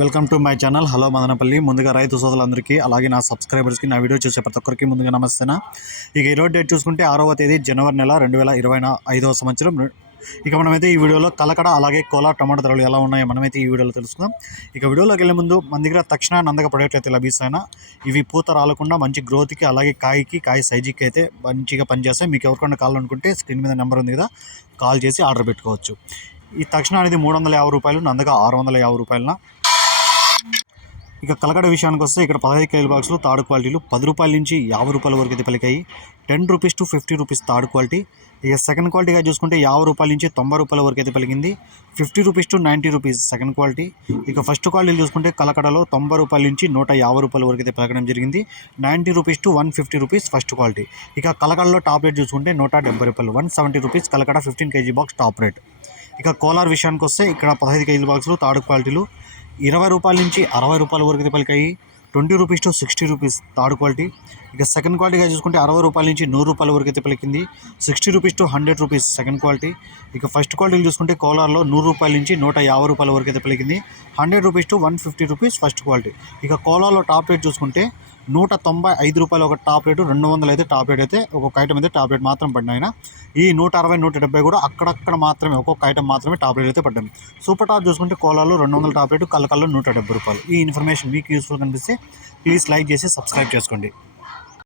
Welcome to my channel. Hello Madanapalle. ముందుగా రైతు సోదరులందరికీ అలాగే నా సబ్స్క్రైబర్స్కి నా వీడియో చూసే ప్రతి ఒక్కరికి ముందుగా నమస్తేనా. ఇక ఈరోజు డేట్ చూసుకుంటే ఆరవ తేదీ జనవరి నెల రెండు వేల ఇరవై ఐదవ సంవత్సరం. ఇక మనమైతే ఈ వీడియోలో కలకడ అలాగే కోలా టమాటా ధరలు ఎలా ఉన్నాయో మనమైతే ఈ వీడియోలో తెలుసుకుందాం. ఇక వీడియోలోకి వెళ్ళే ముందు మన దగ్గర తక్షణ నందక పడేట్లయితే లభిస్తాయినా. ఇవి పూత రాలకుండా మంచి గ్రోత్కి అలాగే కాయకి కాయ సైజుకి అయితే మంచిగా పనిచేస్తాయి. మీకు ఎవరికైనా అనుకుంటే స్క్రీన్ మీద నెంబర్ ఉంది కదా కాల్ చేసి ఆర్డర్ పెట్టుకోవచ్చు. ఈ తక్షణ అనేది మూడు వందల యాభై రూపాయలు నందక ఆరు వందల యాభై రూపాయలన. ఇక కలకడ విషయానికి వస్తే ఇక్కడ పదహైదు కేజీల బాక్స్లో థర్డ్ క్వాలిటీలు పది రూపాయల నుంచి యాభై రూపాయల వరకు అయితే పలికాయి. Ten rupees to fifty rupees third quality. ఇక సెకండ్ క్వాలిటీగా చూసుకుంటే యాభై రూపాయల నుంచి తొంభై రూపాయల వరకు అయితే పలికింది. Fifty rupees to ninety rupees second quality. ఇక ఫస్ట్ క్వాలిటీ చూసుకుంటే కలకడలో తొంభై రూపాయల నుంచి నూట యాభై రూపాయల వరకు అయితే పలకడం జరిగింది. Ninety rupees to one fifty rupees first quality. ఇక కలకడలో టాప్ రేట్ చూసుకుంటే నూట డెబ్బై రూపాయలు one seventy rupees Kalakada fifteen KG box top rate. ఇక కోలార్ విషయానికి వస్తే ఇక్కడ పదహైదు కేజీల బాక్సులు థర్డ్ క్వాలిటీలు. ఇరవై రూపాయల నుంచి అరవై రూపాయల వరకు అయితే పలికాయి. Twenty rupees to sixty rupees third quality. ఇక సెకండ్ క్వాలిటీగా చూసుకుంటే అరవై రూపాయల నుంచి నూరు రూపాయల వరకు అయితే పలికింది. Sixty rupees to hundred rupees second quality. ఇక ఫస్ట్ క్వాలిటీలు చూసుకుంటే కోలార్లో నూరు రూపాయల నుంచి నూట యాభై రూపాయల వరకు అయితే పలికింది. Hundred rupees to one fifty rupees first quality. ఇక కోలాలో టాప్ రేట్ చూసుకుంటే నూట తొంభై ఐదు రూపాయలు ఒక టాప్ రేటు రెండు వందలు అయితే టాప్ రేట్ అయితే ఒక్కొక్క ఐటమ్ అయితే టాప్ రేట్ మాత్రం పడినాయిన ఈ నూట అరవై నూట డెబ్బై కూడా అక్కడక్కడ మాత్రమే ఒక్కొక్క ఐటమ్ మాత్రమే టాప్ రేట్ అయితే పడ్డాయి. సూపర్ టాప్ చూసుకుంటే కోలాలో రెండు వందల టాప్ రేటు కళ్ళకల్లో నూట డెబ్బై రూపాయలు. ఈ ఇన్ఫర్మేషన్ మీకు యూస్ఫుల్ కనిపిస్తే ప్లీజ్ లైక్ చేసి సబ్స్క్రైబ్ చేసుకోండి.